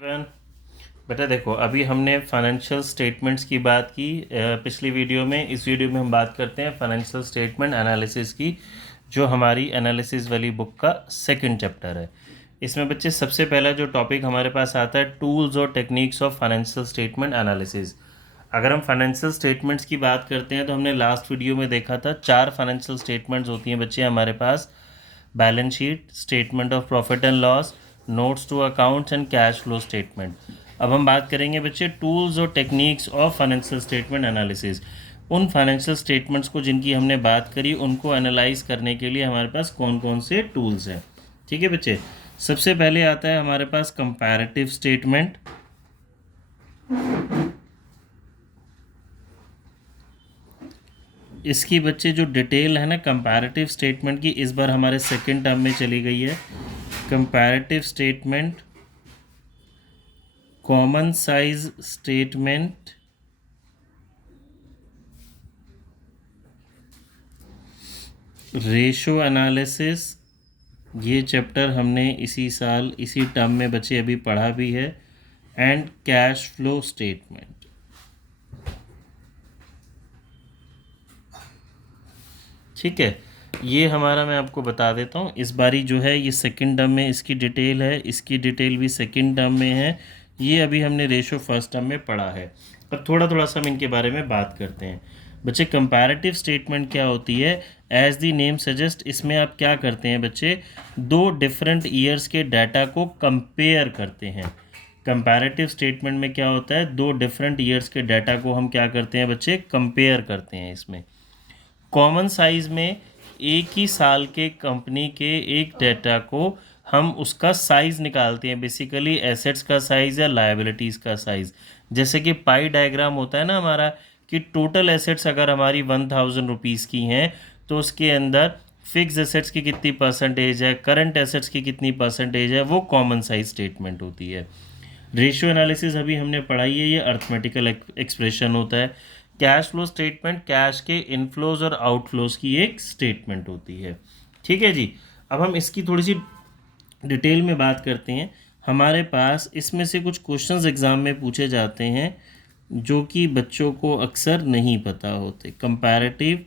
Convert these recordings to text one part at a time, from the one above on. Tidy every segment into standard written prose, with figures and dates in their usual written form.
Everyone, बेटा देखो अभी हमने फाइनेंशियल स्टेटमेंट्स की बात की पिछली वीडियो में। इस वीडियो में हम बात करते हैं फाइनेंशियल स्टेटमेंट एनालिसिस की, जो हमारी एनालिसिस वाली बुक का सेकंड चैप्टर है। इसमें बच्चे सबसे पहला जो टॉपिक हमारे पास आता है, टूल्स और techniques of financial statement analysis. अगर हम फाइनेंशियल स्टेटमेंट्स की बात करते हैं तो हमने लास्ट वीडियो में देखा था 4 फाइनेंशियल स्टेटमेंट्स होती हैं बच्चे हमारे पास: balance sheet, statement of profit and loss, notes to accounts and cash flow statement. अब हम बात करेंगे बच्चे टूल्स और techniques of financial statement analysis. उन फाइनेंशियल स्टेटमेंट्स को जिनकी हमने बात करी उनको एनालाइज करने के लिए हमारे पास कौन कौन से टूल्स हैं। ठीक है बच्चे, सबसे पहले आता है हमारे पास कंपैरेटिव स्टेटमेंट। इसकी बच्चे जो डिटेल है ना कंपैरेटिव स्टेटमेंट की, इस बार हमारे सेकंड टर्म में चली गई है। Comparative statement, common size statement, ratio analysis. ये चैप्टर हमने इसी साल इसी टर्म में बच्चे अभी पढ़ा भी है। And cash flow statement. ठीक है, ये हमारा मैं आपको बता देता हूँ। इस बारी जो है ये सेकंड टर्म में इसकी डिटेल है, इसकी डिटेल भी सेकंड टर्म में है। ये अभी हमने रेशो फर्स्ट टर्म में पढ़ा है। अब थोड़ा थोड़ा सा हम इनके बारे में बात करते हैं। बच्चे कंपैरेटिव स्टेटमेंट क्या होती है? एज दी नेम सजेस्ट, इसमें आप क्या करते हैं बच्चे, दो डिफरेंट ईयर्स के डाटा को कंपेयर करते हैं। कंपैरेटिव स्टेटमेंट में क्या होता है, दो डिफरेंट ईयर्स के डाटा को हम क्या करते हैं बच्चे, कंपेयर करते हैं। इसमें कॉमन साइज में एक ही साल के कंपनी के एक डाटा को हम उसका साइज़ निकालते हैं, बेसिकली एसेट्स का साइज़ या लायबिलिटीज़ का साइज़। जैसे कि पाई डायग्राम होता है ना हमारा, कि टोटल एसेट्स अगर हमारी 1000 रुपीज़ की हैं तो उसके अंदर फिक्स एसेट्स की कितनी परसेंटेज है, करंट एसेट्स की कितनी परसेंटेज है, वो कॉमन साइज स्टेटमेंट होती है। रेशियो एनालिसिस अभी हमने पढ़ाई है, ये अर्थमेटिकल एक्सप्रेशन होता है। कैश फ्लो स्टेटमेंट कैश के इनफ्लोज और आउटफ्लोज की एक स्टेटमेंट होती है। ठीक है जी, अब हम इसकी थोड़ी सी डिटेल में बात करते हैं। हमारे पास इसमें से कुछ क्वेश्चंस एग्ज़ाम में पूछे जाते हैं जो कि बच्चों को अक्सर नहीं पता होते, कंपैरेटिव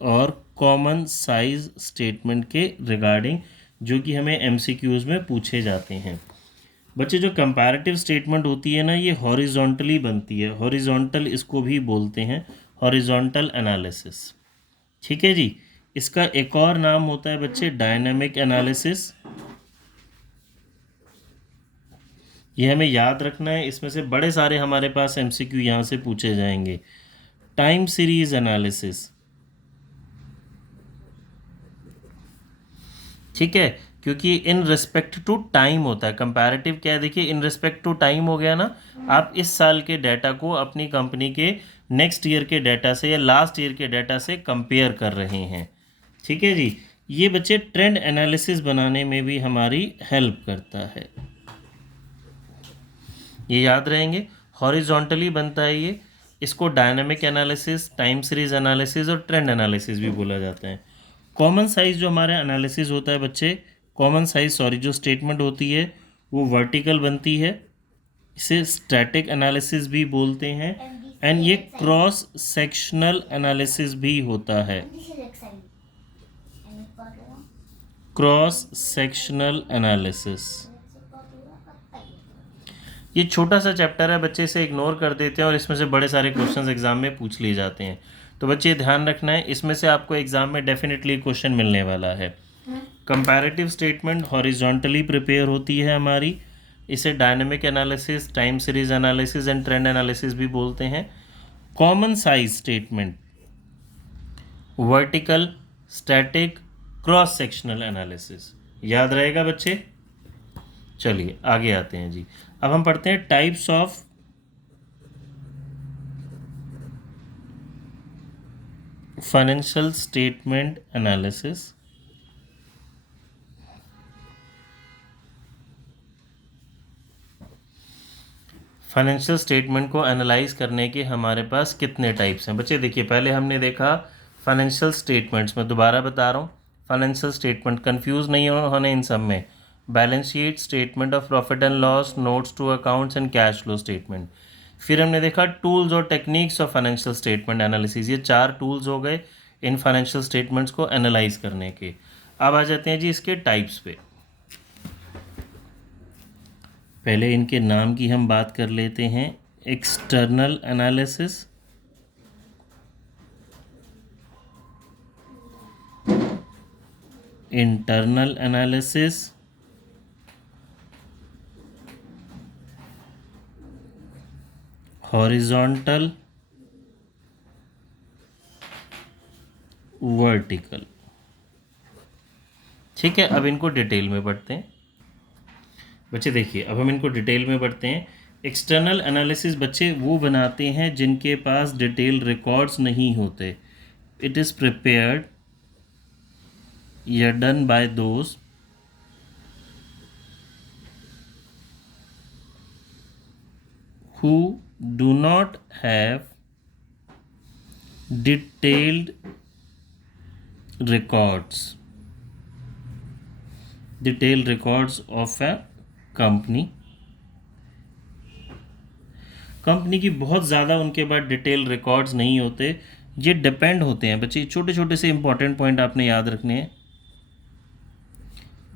और कॉमन साइज स्टेटमेंट के रिगार्डिंग, जो कि हमें एमसीक्यूज़ में पूछे जाते हैं। बच्चे जो कंपैरेटिव स्टेटमेंट होती है ना, ये हॉरिजॉन्टली बनती है। हॉरिजॉन्टल इसको भी बोलते हैं, हॉरिजॉन्टल एनालिसिस। ठीक है जी, इसका एक और नाम होता है बच्चे डायनामिक एनालिसिस। ये हमें याद रखना है, इसमें से बड़े सारे हमारे पास एमसीक्यू यहाँ से पूछे जाएंगे। Time series analysis. ठीक है, क्योंकि इन रिस्पेक्ट टू टाइम होता है। कंपैरेटिव क्या है, देखिए इन रिस्पेक्ट टू टाइम हो गया ना, आप इस साल के डाटा को अपनी कंपनी के नेक्स्ट ईयर के डाटा से या लास्ट ईयर के डाटा से कंपेयर कर रहे हैं। ठीक है जी, ये बच्चे ट्रेंड एनालिसिस बनाने में भी हमारी हेल्प करता है, ये याद रहेंगे। हॉरिजॉन्टली बनता है ये, इसको dynamic analysis, time series analysis और ट्रेंड एनालिसिस भी बोला जाता है। कॉमन साइज जो हमारा एनालिसिस होता है बच्चे, कॉमन साइज जो स्टेटमेंट होती है वो वर्टिकल बनती है, इसे स्टैटिक एनालिसिस भी बोलते हैं। एंड ये क्रॉस सेक्शनल एनालिसिस भी होता है, क्रॉस सेक्शनल एनालिसिस। ये छोटा सा चैप्टर है बच्चे, इसे इग्नोर कर देते हैं और इसमें से बड़े सारे क्वेश्चंस एग्जाम में पूछ लिए जाते हैं। तो बच्चे ध्यान रखना है, इसमें से आपको एग्जाम में डेफिनेटली क्वेश्चन मिलने वाला है। कंपैरेटिव स्टेटमेंट हॉरिजॉन्टली प्रिपेयर होती है हमारी, इसे dynamic analysis, time series analysis and trend analysis भी बोलते हैं। Common size statement vertical, static, cross sectional analysis. याद रहेगा बच्चे? चलिए आगे आते हैं जी। अब हम पढ़ते हैं types of financial statement analysis. Financial statement को एनालाइज करने के हमारे पास कितने टाइप्स हैं बच्चे? देखिए पहले हमने देखा फाइनेंशियल स्टेटमेंट्स, मैं दोबारा बता रहा हूँ, फाइनेंशियल स्टेटमेंट, कंफ्यूज नहीं होने इन सब में। Balance sheet, statement of profit and loss, notes to accounts and cash flow statement. फिर हमने देखा टूल्स और techniques of financial statement analysis. ये 4 टूल्स हो गए इन फाइनेंशियल स्टेटमेंट्स को एनालाइज करने के। अब आ जाते हैं जी इसके टाइप्स पे। पहले इनके नाम की हम बात कर लेते हैं। External analysis, internal analysis, horizontal, vertical. ठीक है, अब इनको डिटेल में पढ़ते हैं। बच्चे देखिए, अब हम इनको डिटेल में पढ़ते हैं। एक्सटर्नल एनालिसिस बच्चे वो बनाते हैं जिनके पास डिटेल रिकॉर्ड्स नहीं होते। इट इज़ प्रिपेयर्ड या done by those who do not have detailed records of a company। Company की बहुत ज़्यादा उनके पास डिटेल रिकॉर्ड्स नहीं होते। ये डिपेंड होते हैं बच्चे, छोटे छोटे से इंपॉर्टेंट पॉइंट आपने याद रखने हैं।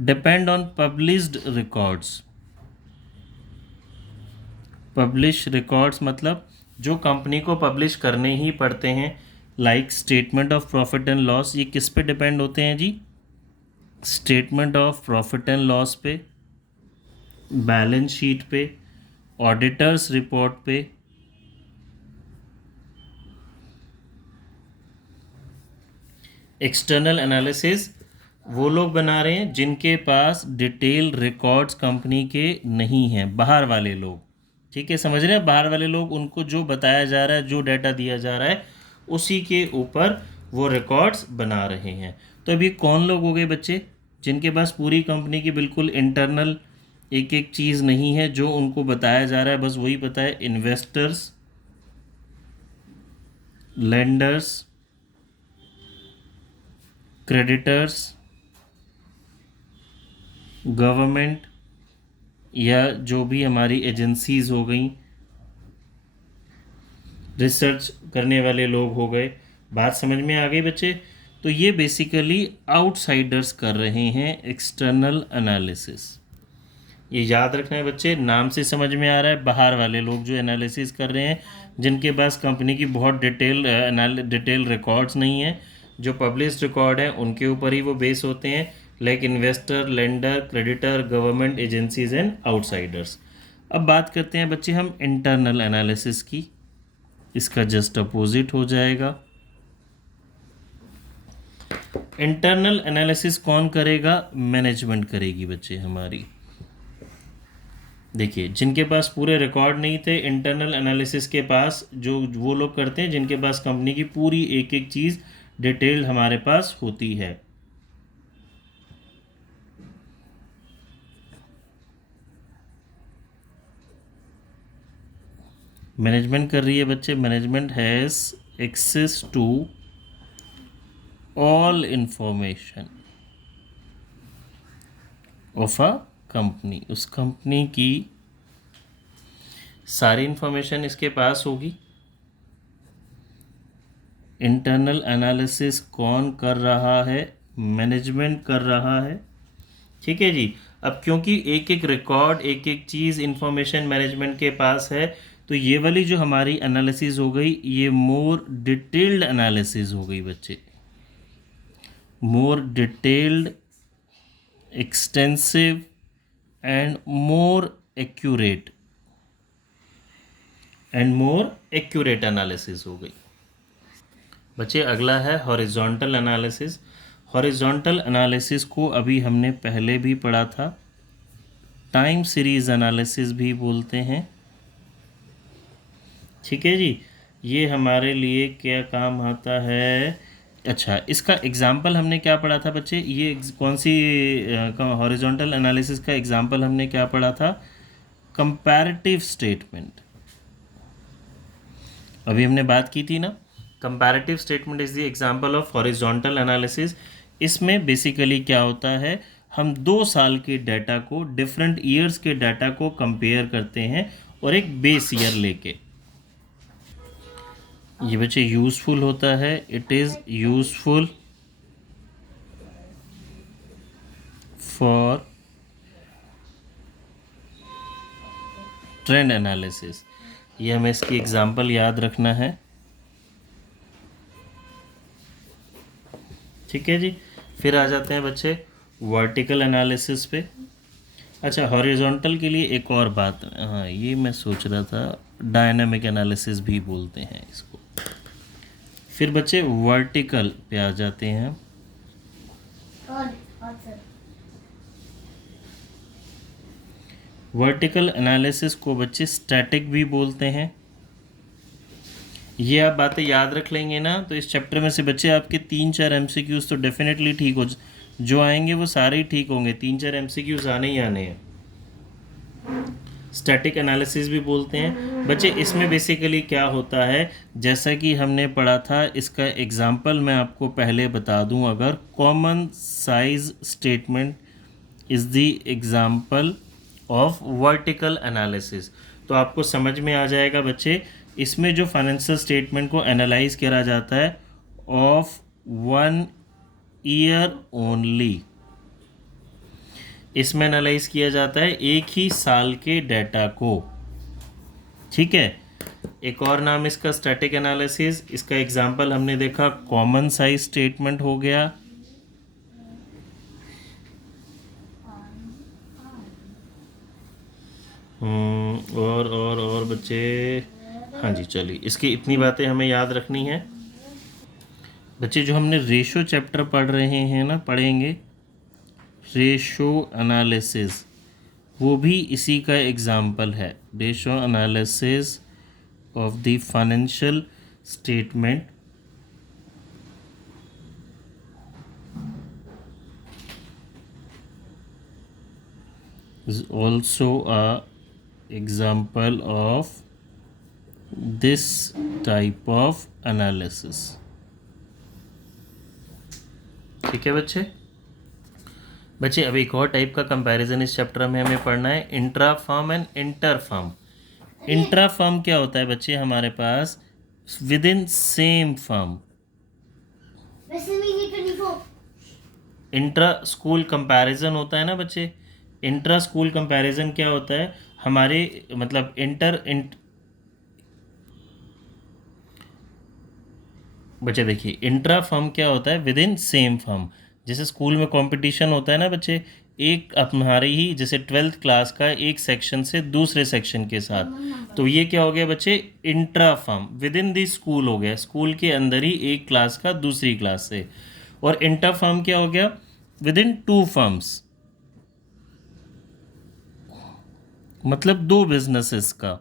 Depend on published records. Publish records मतलब जो कंपनी को पब्लिश करने ही पड़ते हैं, like statement of profit and loss. ये किस पे डिपेंड होते हैं जी? Statement of profit and loss पे, बैलेंस शीट पे, ऑडिटर्स रिपोर्ट पे, एक्सटर्नल एनालिसिस वो लोग बना रहे हैं जिनके पास डिटेल रिकॉर्ड्स कंपनी के नहीं हैं, बाहर वाले लोग। ठीक है, समझ रहे हैं? बाहर वाले लोग, उनको जो बताया जा रहा है, जो डाटा दिया जा रहा है, उसी के ऊपर वो रिकॉर्ड्स बना रहे हैं। तो अभी कौन लोग हो गए बच्चे जिनके पास पूरी कंपनी की बिल्कुल इंटरनल एक एक चीज़ नहीं है, जो उनको बताया जा रहा है बस वही पता है? इन्वेस्टर्स, लेंडर्स, क्रेडिटर्स, गवर्नमेंट या जो भी हमारी एजेंसीज हो गई, रिसर्च करने वाले लोग हो गए। बात समझ में आ गई बच्चे? तो ये बेसिकली आउटसाइडर्स कर रहे हैं एक्सटर्नल एनालिसिस। ये याद रखना है बच्चे, नाम से समझ में आ रहा है, बाहर वाले लोग जो एनालिसिस कर रहे हैं, जिनके पास कंपनी की बहुत डिटेल रिकॉर्ड्स नहीं है, जो पब्लिश रिकॉर्ड है उनके ऊपर ही वो बेस होते हैं, like investor, lender, creditor, government agencies and outsiders. अब बात करते हैं बच्चे हम इंटरनल एनालिसिस की। इसका जस्ट अपोजिट हो जाएगा। इंटरनल एनालिसिस कौन करेगा? मैनेजमेंट करेगी बच्चे हमारी। देखिए, जिनके पास पूरे रिकॉर्ड नहीं थे इंटरनल एनालिसिस के पास, जो वो लोग करते हैं जिनके पास कंपनी की पूरी एक एक चीज़ डिटेल्ड हमारे पास होती है। मैनेजमेंट कर रही है बच्चे। Management has access to all information of a company. उस कंपनी की सारी इंफॉर्मेशन इसके पास होगी। इंटरनल एनालिसिस कौन कर रहा है? मैनेजमेंट कर रहा है। ठीक है जी। अब क्योंकि एक एक रिकॉर्ड, एक एक चीज़, इंफॉर्मेशन मैनेजमेंट के पास है, तो ये वाली जो हमारी एनालिसिस हो गई, ये मोर डिटेल्ड एनालिसिस हो गई बच्चे। मोर detailed, extensive and more accurate analysis हो गई बच्चे। अगला है हॉरिजॉन्टल एनालिसिस। हॉरिजॉन्टल एनालिसिस को अभी हमने पहले भी पढ़ा था, टाइम सीरीज एनालिसिस भी बोलते हैं। ठीक है जी। ये हमारे लिए क्या काम आता है? अच्छा, इसका एग्जाम्पल हमने क्या पढ़ा था बच्चे? ये कौन सी हॉरिजॉन्टल एनालिसिस का एग्जाम्पल हमने क्या पढ़ा था? Comparative statement. अभी हमने बात की थी ना, comparative statement is the example of horizontal analysis. इसमें बेसिकली क्या होता है, हम 2 साल के डाटा को, डिफरेंट ईयर्स के डाटा को कंपेयर करते हैं और एक बेस ईयर लेके। ये बच्चे यूज़फुल होता है, it is useful for trend analysis. ये हमें इसकी एग्जांपल याद रखना है। ठीक है जी। फिर आ जाते हैं बच्चे वर्टिकल एनालिसिस पे। अच्छा, हॉरिजॉन्टल के लिए एक और बात, हाँ ये मैं सोच रहा था, डायनामिक एनालिसिस भी बोलते हैं इसको। फिर बच्चे वर्टिकल पे आ जाते हैं। वर्टिकल एनालिसिस को बच्चे स्टैटिक भी बोलते हैं। ये आप बातें याद रख लेंगे ना, तो इस चैप्टर में से बच्चे आपके 3-4 एमसीक्यूज तो डेफिनेटली ठीक हो, जो आएंगे वो सारे ही ठीक होंगे, 3-4 एमसीक्यूज आने ही आने हैं। स्टैटिक एनालिसिस भी बोलते हैं बच्चे। इसमें बेसिकली क्या होता है, जैसा कि हमने पढ़ा था, इसका एग्जांपल मैं आपको पहले बता दूं। अगर common size statement is the example of vertical analysis, तो आपको समझ में आ जाएगा बच्चे। इसमें जो फाइनेंशियल स्टेटमेंट को एनालाइज करा जाता है ऑफ 1 ईयर ओनली, इसमें एनालाइज किया जाता है एक ही साल के डाटा को। ठीक है। एक और नाम इसका स्टैटिक एनालिसिस। इसका एग्जांपल हमने देखा कॉमन साइज स्टेटमेंट हो गया, और बच्चे, हाँ जी चलिए, इसकी इतनी बातें हमें याद रखनी है बच्चे। जो हमने रेशो चैप्टर पढ़ रहे हैं ना, पढ़ेंगे रेशो एनालिसिस, वो भी इसी का एग्जाम्पल है। Ratio analysis of the financial statement is also a example of this type of analysis। ठीक है बच्चे। बच्चे अब एक और टाइप का कंपैरिजन इस चैप्टर में हमें पढ़ना है, intra firm and inter firm. Intra firm क्या होता है बच्चे, हमारे पास within same firm. Intra school comparison होता है ना बच्चे। इंट्रा स्कूल कंपैरिजन क्या होता है, हमारे मतलब बच्चे देखिए, इंट्रा फर्म क्या होता है, विद इन सेम फर्म। जैसे स्कूल में कंपटीशन होता है ना बच्चे, एक हमारे ही जैसे 12th क्लास का एक सेक्शन से दूसरे सेक्शन के साथ, तो ये क्या हो गया बच्चे, intra firm. With in the school हो गया, स्कूल के अंदर ही एक क्लास का दूसरी क्लास से। और इंटर फर्म क्या हो गया, विद इन 2 फर्म्स, मतलब 2 बिजनेसेस का।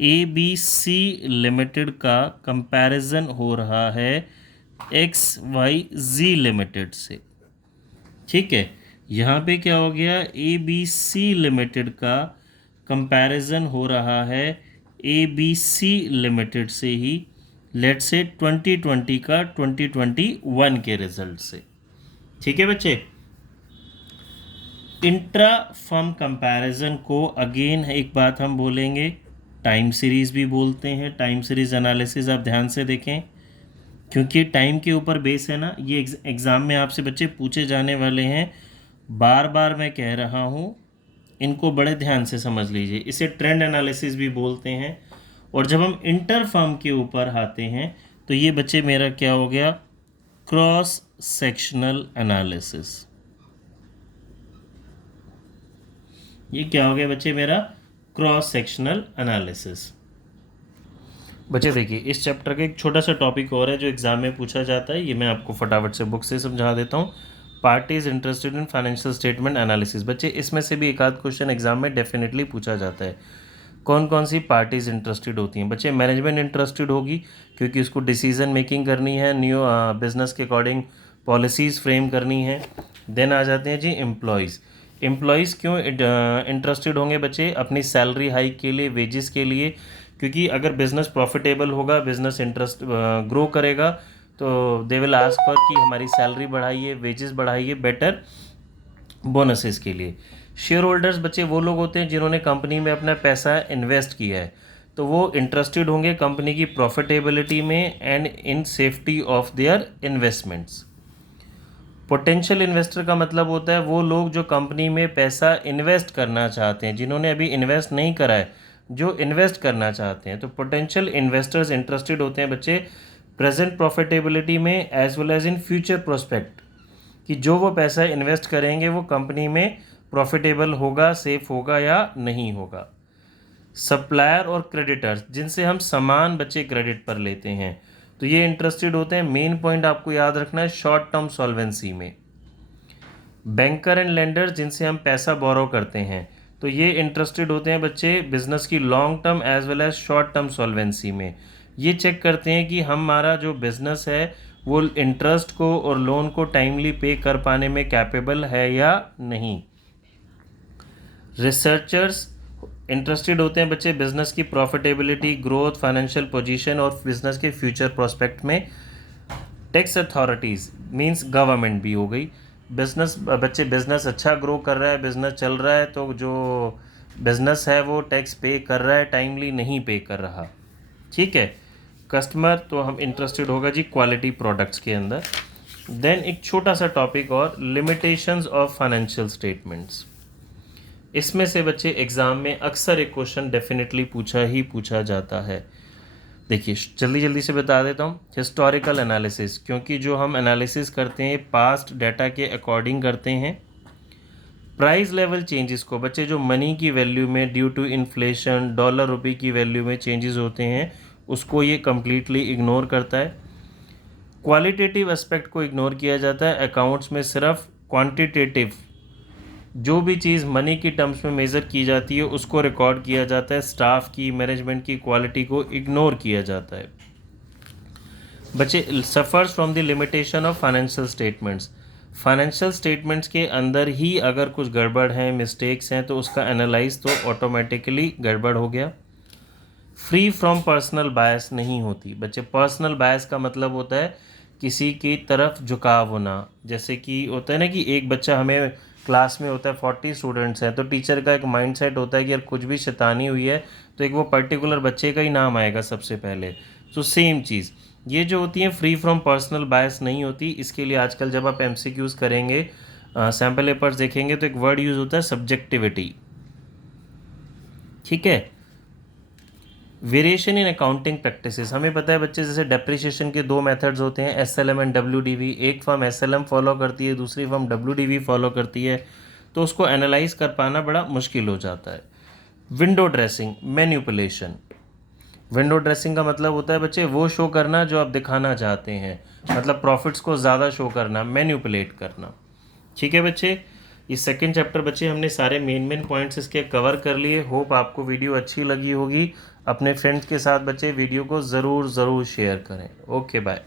ABC लिमिटेड का कंपैरिजन हो रहा है XYZ लिमिटेड से। ठीक है। यहाँ पे क्या हो गया, ABC लिमिटेड का कंपैरिजन हो रहा है ABC लिमिटेड से ही, लेट्स से 2020 का 2021 के रिजल्ट से। ठीक है बच्चे। इंट्रा फर्म कंपैरिजन को अगेन एक बात हम बोलेंगे, टाइम सीरीज़ भी बोलते हैं। टाइम सीरीज़ एनालिसिस आप ध्यान से देखें, क्योंकि टाइम के ऊपर बेस है ना, ये एग्ज़ाम में आपसे बच्चे पूछे जाने वाले हैं। बार बार मैं कह रहा हूँ, इनको बड़े ध्यान से समझ लीजिए। इसे ट्रेंड एनालिसिस भी बोलते हैं। और जब हम इंटर फर्म के ऊपर आते हैं, तो ये बच्चे मेरा क्या हो गया, क्रॉस सेक्शनल एनालिसिस। ये क्या हो गया बच्चे, मेरा क्रॉस सेक्शनल एनालिसिस। बच्चे देखिए, इस चैप्टर का एक छोटा सा टॉपिक और है जो एग्जाम में पूछा जाता है, ये मैं आपको फटाफट से बुक से समझा देता हूँ। Parties interested in financial statement analysis. बच्चे इसमें से भी एक आध क्वेश्चन एग्जाम में डेफिनेटली पूछा जाता है। कौन कौन सी पार्टीज इंटरेस्टेड होती हैं बच्चे, मैनेजमेंट इंटरेस्टेड होगी क्योंकि उसको डिसीजन मेकिंग करनी है, न्यू बिजनेस के अकॉर्डिंग पॉलिसीज़ फ्रेम करनी है। देन आ जाते हैं जी एम्प्लॉयज़। एम्प्लॉयज़ क्यों इंटरेस्टेड होंगे बच्चे, अपनी सैलरी हाइक के लिए, वेजेस के लिए, क्योंकि अगर बिज़नेस प्रॉफिटेबल होगा, बिज़नेस इंटरेस्ट ग्रो करेगा, तो दे विल आस्क फॉर कि हमारी सैलरी बढ़ाइए, वेजेस बढ़ाइए, बेटर बोनसेस के लिए। शेयर होल्डर्स बच्चे वो लोग होते हैं जिन्होंने कंपनी में अपना पैसा इन्वेस्ट किया है, तो वो इंटरेस्टेड होंगे कंपनी की प्रॉफिटेबिलिटी में and in safety of their investments. Potential investor का मतलब होता है वो लोग जो कंपनी में पैसा इन्वेस्ट करना चाहते हैं, जिन्होंने अभी इन्वेस्ट नहीं करा है, जो इन्वेस्ट करना चाहते हैं। तो पोटेंशियल इन्वेस्टर्स इंटरेस्टेड होते हैं बच्चे प्रेजेंट प्रॉफिटेबिलिटी में as well as in future prospect, कि जो वो पैसा इन्वेस्ट करेंगे वो कंपनी में प्रॉफिटेबल होगा, सेफ होगा या नहीं होगा। सप्लायर और क्रेडिटर्स, जिनसे हम सामान बच्चे क्रेडिट पर लेते हैं, तो ये इंटरेस्टेड होते हैं, मेन पॉइंट आपको याद रखना है, शॉर्ट टर्म सॉल्वेंसी में। बैंकर एंड लेंडर्स, जिनसे हम पैसा बोरो करते हैं, तो ये इंटरेस्टेड होते हैं बच्चे बिजनेस की long term as well as short term solvency में। ये चेक करते हैं कि हमारा जो बिजनेस है वो इंटरेस्ट को और लोन को टाइमली पे कर पाने में कैपेबल है या नहीं। रिसर्चर्स इंटरेस्टेड होते हैं बच्चे बिजनेस की प्रॉफिटेबिलिटी, ग्रोथ, फाइनेंशियल पोजीशन और बिजनेस के फ्यूचर प्रोस्पेक्ट में। टैक्स अथॉरिटीज़ मींस गवर्नमेंट भी हो गई। बिजनेस बच्चे बिजनेस अच्छा ग्रो कर रहा है, बिजनेस चल रहा है, तो जो बिजनेस है वो टैक्स पे कर रहा है, टाइमली नहीं पे कर रहा, ठीक है। कस्टमर, तो हम इंटरेस्टेड होगा जी क्वालिटी प्रोडक्ट्स के अंदर। देन एक छोटा सा टॉपिक और, लिमिटेशंस ऑफ फाइनेंशियल स्टेटमेंट्स। इसमें से बच्चे एग्ज़ाम में अक्सर एक क्वेश्चन डेफिनेटली पूछा जाता है। देखिए जल्दी जल्दी से बता देता हूँ। हिस्टोरिकल एनालिसिस, क्योंकि जो हम एनालिसिस करते हैं पास्ट डाटा के अकॉर्डिंग करते हैं। प्राइस लेवल चेंजेस को बच्चे जो मनी की वैल्यू में ड्यू टू इन्फ्लेशन, डॉलर रुपये की वैल्यू में चेंजेस होते हैं, उसको ये कम्प्लीटली इग्नोर करता है। क्वालिटेटिव एस्पेक्ट को इग्नोर किया जाता है। अकाउंट्स में सिर्फ क्वांटिटेटिव, जो भी चीज़ मनी की टर्म्स में मेज़र की जाती है उसको रिकॉर्ड किया जाता है। स्टाफ की, मैनेजमेंट की क्वालिटी को इग्नोर किया जाता है। बच्चे suffers from the limitation of financial statements. Financial statements के अंदर ही अगर कुछ गड़बड़ हैं, मिस्टेक्स हैं, तो उसका एनालाइज तो ऑटोमेटिकली गड़बड़ हो गया। फ्री फ्रॉम पर्सनल बायस नहीं होती बच्चे। पर्सनल बायस का मतलब होता है किसी की तरफ झुकाव होना। जैसे कि होता है ना कि एक बच्चा, हमें क्लास में होता है 40 स्टूडेंट्स हैं, तो टीचर का एक माइंडसेट होता है कि यार कुछ भी शैतानी हुई है तो एक वो पर्टिकुलर बच्चे का ही नाम आएगा सबसे पहले। तो सेम चीज़ ये जो होती है फ्री फ्रॉम पर्सनल बायस नहीं होती। इसके लिए आजकल जब आप एमसीक्यूज़ करेंगे, सैम्पल पेपर्स देखेंगे, तो एक वर्ड यूज़ होता है सब्जेक्टिविटी, ठीक है। वेरिएशन इन अकाउंटिंग प्रैक्टिसेस, हमें पता है बच्चे जैसे डेप्रिसिएशन के दो मेथड्स होते हैं, एसएलएम एंड डब्ल्यूडीवी। एक फर्म एसएलएम फॉलो करती है, दूसरी फर्म डब्ल्यूडीवी फॉलो करती है, तो उसको एनालाइज कर पाना बड़ा मुश्किल हो जाता है। Window dressing, manipulation. Window dressing का मतलब होता है बच्चे वो शो करना जो आप दिखाना चाहते हैं, मतलब प्रॉफिट्स को ज़्यादा शो करना, मैनिपुलेट करना, ठीक है बच्चे। ये सेकंड चैप्टर बच्चे हमने सारे मेन पॉइंट्स इसके कवर कर लिए। होप आपको वीडियो अच्छी लगी होगी। अपने फ्रेंड्स के साथ बच्चे वीडियो को ज़रूर शेयर करें। Okay bye.